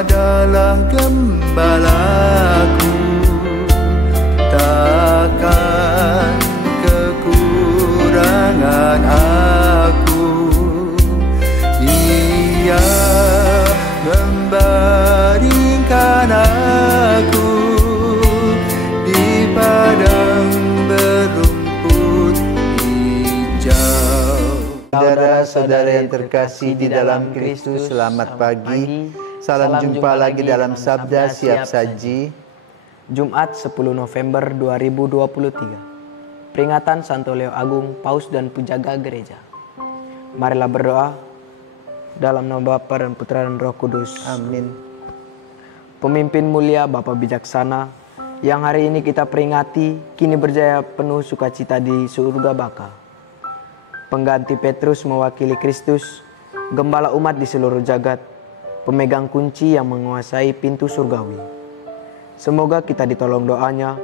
adalah gembalaku, takkan kekurangan aku. Ia membaringkan aku di padang berumput hijau. Saudara-saudara yang terkasih di dalam Kristus, selamat pagi. Salam jumpa lagi dalam Sabda Siap Saji. Jumat 10 November 2023. Peringatan Santo Leo Agung, Paus dan Pujaga Gereja. Marilah berdoa dalam nama Bapa dan Putra dan Roh Kudus. Amin. Pemimpin mulia Bapa bijaksana, yang hari ini kita peringati, kini berjaya penuh sukacita di surga baka. Pengganti Petrus mewakili Kristus, gembala umat di seluruh jagat, pemegang kunci yang menguasai pintu surgawi. Semoga kita ditolong doanya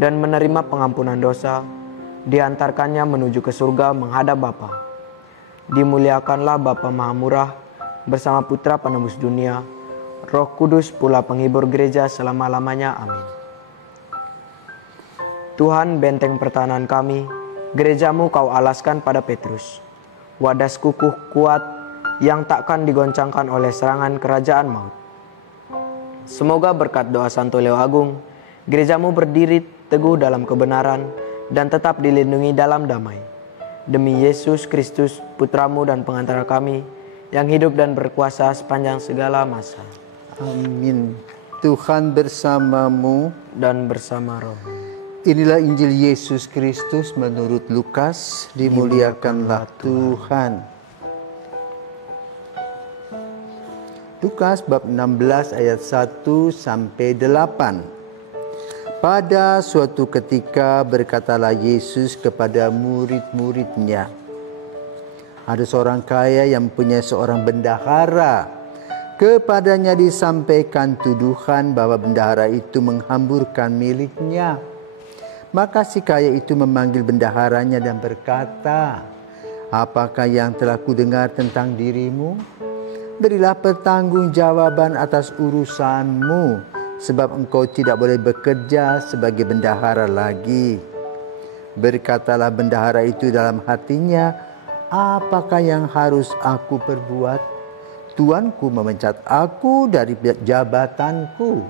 dan menerima pengampunan dosa, diantarkannya menuju ke surga menghadap Bapa. Dimuliakanlah Bapa Maha Murah bersama Putra Penebus dunia, Roh Kudus pula penghibur gereja selama-lamanya. Amin. Tuhan benteng pertahanan kami, gerejamu kau alaskan pada Petrus, wadas kukuh kuat yang takkan digoncangkan oleh serangan kerajaan maut. Semoga berkat doa Santo Leo Agung, gerejamu berdiri teguh dalam kebenaran dan tetap dilindungi dalam damai. Demi Yesus Kristus, Putramu dan pengantara kami, yang hidup dan berkuasa sepanjang segala masa. Amin. Tuhan bersamamu dan bersama roh. Inilah Injil Yesus Kristus menurut Lukas. Dimuliakanlah Tuhan. Lukas bab 16 ayat 1 sampai 8. Pada suatu ketika berkatalah Yesus kepada murid-muridnya, ada seorang kaya yang punya seorang bendahara. Kepadanya disampaikan tuduhan bahwa bendahara itu menghamburkan miliknya. Maka si kaya itu memanggil bendaharanya dan berkata, "Apakah yang telah kudengar tentang dirimu? Berilah pertanggungjawaban atas urusanmu, sebab engkau tidak boleh bekerja sebagai bendahara lagi." Berkatalah bendahara itu dalam hatinya, "Apakah yang harus aku perbuat? Tuanku memecat aku dari jabatanku.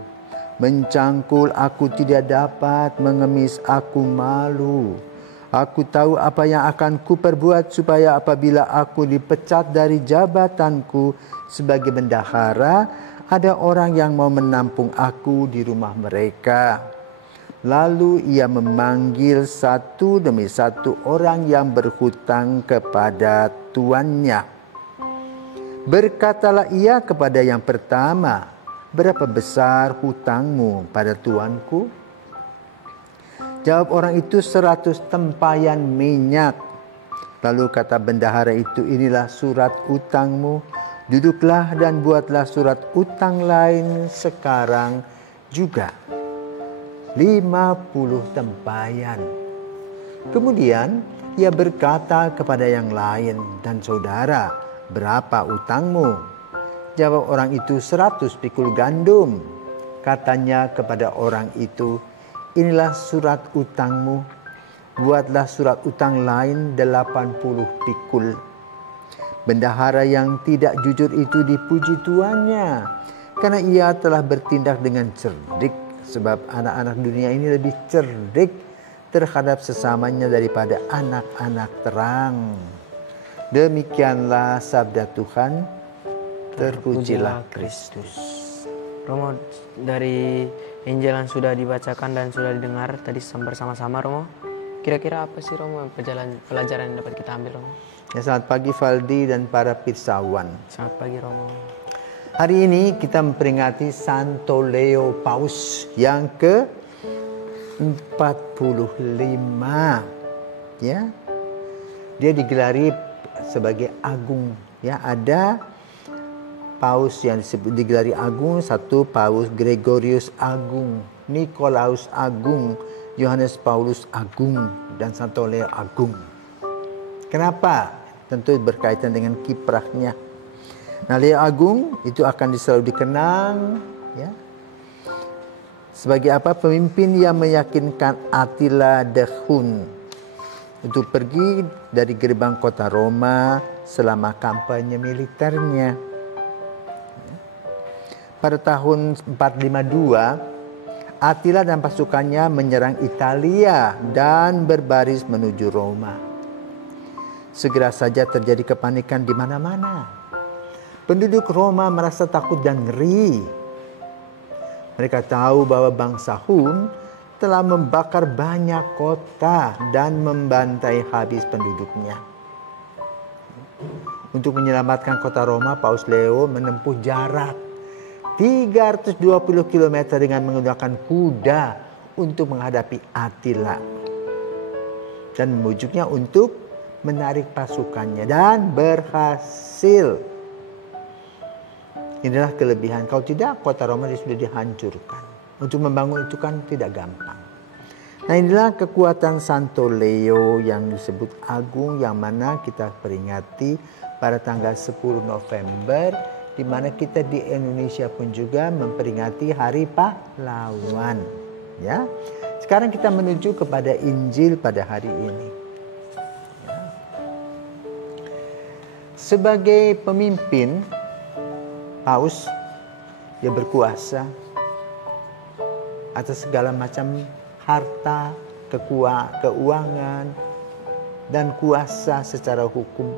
Mencangkul aku tidak dapat, mengemis aku malu. Aku tahu apa yang akan kuperbuat supaya apabila aku dipecat dari jabatanku sebagai bendahara, ada orang yang mau menampung aku di rumah mereka." Lalu ia memanggil satu demi satu orang yang berhutang kepada tuannya. Berkatalah ia kepada yang pertama, "Berapa besar hutangmu pada tuanku?" Jawab orang itu, 100 tempayan minyak. Lalu kata bendahara itu, "Inilah surat utangmu. Duduklah dan buatlah surat utang lain sekarang juga. 50 tempayan. Kemudian ia berkata kepada yang lain, "Dan saudara, berapa utangmu?" Jawab orang itu, 100 pikul gandum. Katanya kepada orang itu, "Inilah surat utangmu. Buatlah surat utang lain 80 pikul." Bendahara yang tidak jujur itu dipuji tuannya, karena ia telah bertindak dengan cerdik. Sebab anak-anak dunia ini lebih cerdik terhadap sesamanya daripada anak-anak terang. Demikianlah sabda Tuhan. Terpujilah Kristus. Romo, dari Injil yang sudah dibacakan dan sudah didengar tadi bersama-sama, Romo, kira-kira apa sih, Romo, pelajaran yang dapat kita ambil, Romo? Ya, selamat pagi Valdi dan para pirsawan. Selamat pagi, Romo. Hari ini kita memperingati Santo Leo Paus yang ke-45. Ya, dia digelari sebagai agung. Ya, ada Paus yang digelari agung, satu Paus Gregorius Agung, Nikolaus Agung, Yohanes Paulus Agung, dan Santo Leo Agung. Kenapa? Tentu berkaitan dengan kiprahnya. Nah, Leo Agung itu akan selalu dikenang ya, sebagai apa? Pemimpin yang meyakinkan Attila the Hun untuk pergi dari gerbang kota Roma selama kampanye militernya. Pada tahun 452, Attila dan pasukannya menyerang Italia dan berbaris menuju Roma. Segera saja terjadi kepanikan di mana-mana. Penduduk Roma merasa takut dan ngeri. Mereka tahu bahwa bangsa Hun telah membakar banyak kota dan membantai habis penduduknya. Untuk menyelamatkan kota Roma, Paus Leo menempuh jarak 320 km dengan menggunakan kuda untuk menghadapi Attila. Dan memujuknya untuk menarik pasukannya dan berhasil. Inilah kelebihan. Kalau tidak, kota Roma sudah dihancurkan. Untuk membangun itu kan tidak gampang. Nah, inilah kekuatan Santo Leo yang disebut agung, yang mana kita peringati pada tanggal 10 November, di mana kita di Indonesia pun juga memperingati Hari Pahlawan. Ya, sekarang kita menuju kepada Injil pada hari ini. Ya. Sebagai pemimpin, Paus dia berkuasa atas segala macam harta, keuangan, dan kuasa secara hukum.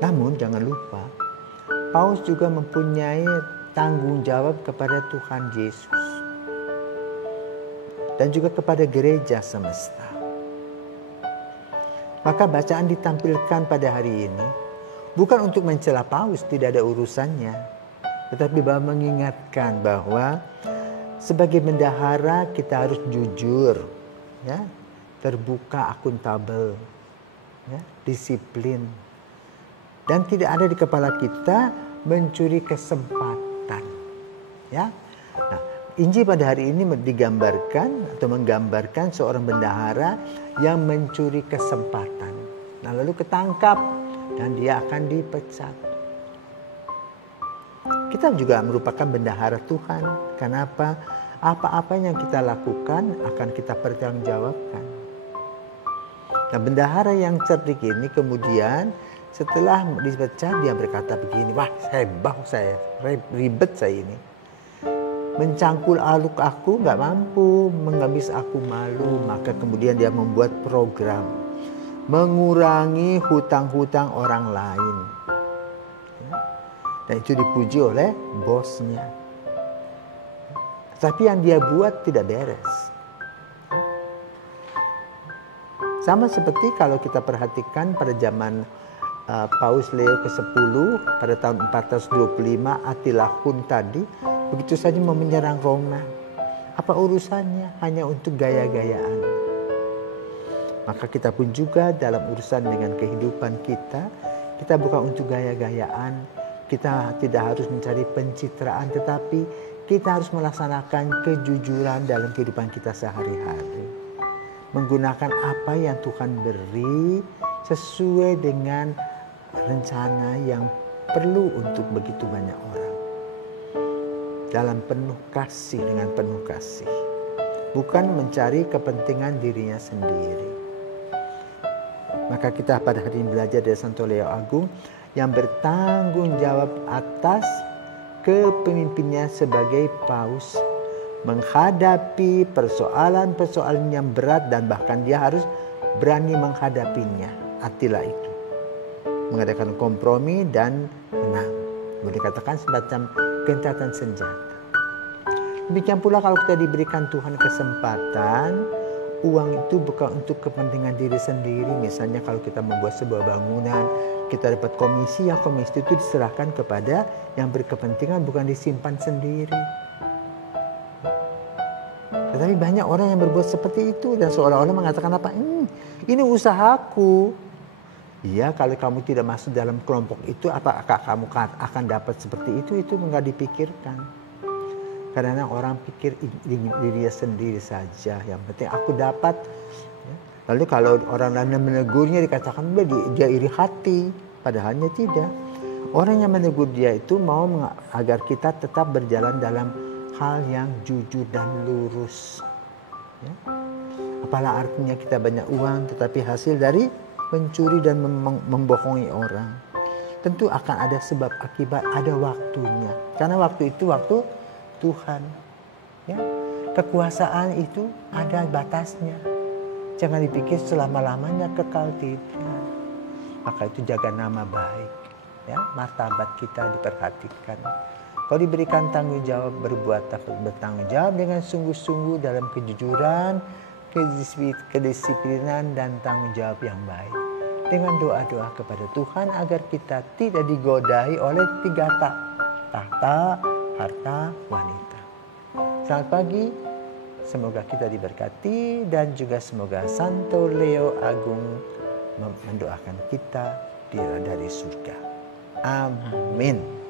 Namun jangan lupa, Paus juga mempunyai tanggung jawab kepada Tuhan Yesus dan juga kepada gereja semesta. Maka bacaan ditampilkan pada hari ini bukan untuk mencela Paus, tidak ada urusannya, tetapi bahwa mengingatkan bahwa sebagai bendahara kita harus jujur, ya, terbuka, akuntabel, ya, disiplin. Dan tidak ada di kepala kita mencuri kesempatan. Ya. Nah, Injil pada hari ini digambarkan atau menggambarkan seorang bendahara yang mencuri kesempatan. Nah, lalu ketangkap dan dia akan dipecat. Kita juga merupakan bendahara Tuhan. Kenapa? Apa-apa yang kita lakukan akan kita pertanggungjawabkan. Nah, bendahara yang cerdik ini kemudian setelah dipecat dia berkata begini, wah saya ribet saya ini. Mencangkul aluk aku nggak mampu, mengemis aku malu. Maka kemudian dia membuat program mengurangi hutang-hutang orang lain. Dan itu dipuji oleh bosnya. Tapi yang dia buat tidak beres. Sama seperti kalau kita perhatikan pada zaman Paus Leo ke-10 pada tahun 425, Attila Hun tadi begitu saja mau menyerang Roma. Apa urusannya? Hanya untuk gaya-gayaan. Maka kita pun juga dalam urusan dengan kehidupan kita bukan untuk gaya-gayaan. Kita tidak harus mencari pencitraan, tetapi kita harus melaksanakan kejujuran dalam kehidupan kita sehari-hari. Menggunakan apa yang Tuhan beri sesuai dengan rencana yang perlu untuk begitu banyak orang. Dalam penuh kasih, dengan penuh kasih. Bukan mencari kepentingan dirinya sendiri. Maka kita pada hari ini belajar dari Santo Leo Agung yang bertanggung jawab atas kepemimpinannya sebagai Paus. Menghadapi persoalan-persoalan yang berat dan bahkan dia harus berani menghadapinya. Attila itu mengadakan kompromi dan menang. Boleh dikatakan semacam gencatan senjata. Demikian pula kalau kita diberikan Tuhan kesempatan, uang itu bukan untuk kepentingan diri sendiri. Misalnya kalau kita membuat sebuah bangunan, kita dapat komisi, yang komisi itu diserahkan kepada yang berkepentingan, bukan disimpan sendiri. Tetapi banyak orang yang berbuat seperti itu dan seolah-olah mengatakan apa? Ini usahaku. Iya, kalau kamu tidak masuk dalam kelompok itu, apakah kamu akan dapat seperti itu? Itu nggak dipikirkan. Karena orang pikir dirinya sendiri saja. Yang penting aku dapat. Lalu kalau orang lain menegurnya dikatakan dia iri hati. Padahalnya tidak. Orang yang menegur dia itu mau agar kita tetap berjalan dalam hal yang jujur dan lurus. Ya. Apalah artinya kita banyak uang tetapi hasil dari mencuri dan membohongi orang. Tentu akan ada sebab akibat, ada waktunya. Karena waktu itu waktu Tuhan. Ya. Kekuasaan itu ada batasnya. Jangan dipikir selama-lamanya kekal, tidak. Maka itu jaga nama baik. Ya, martabat kita diperhatikan. Kalau diberikan tanggung jawab, berbuat dapat bertanggung jawab dengan sungguh-sungguh dalam kejujuran, kedisiplinan dan tanggung jawab yang baik. Dengan doa-doa kepada Tuhan agar kita tidak digodai oleh 3 tahta, harta, wanita. Selamat pagi, semoga kita diberkati dan juga semoga Santo Leo Agung mendoakan kita dari surga. Amin.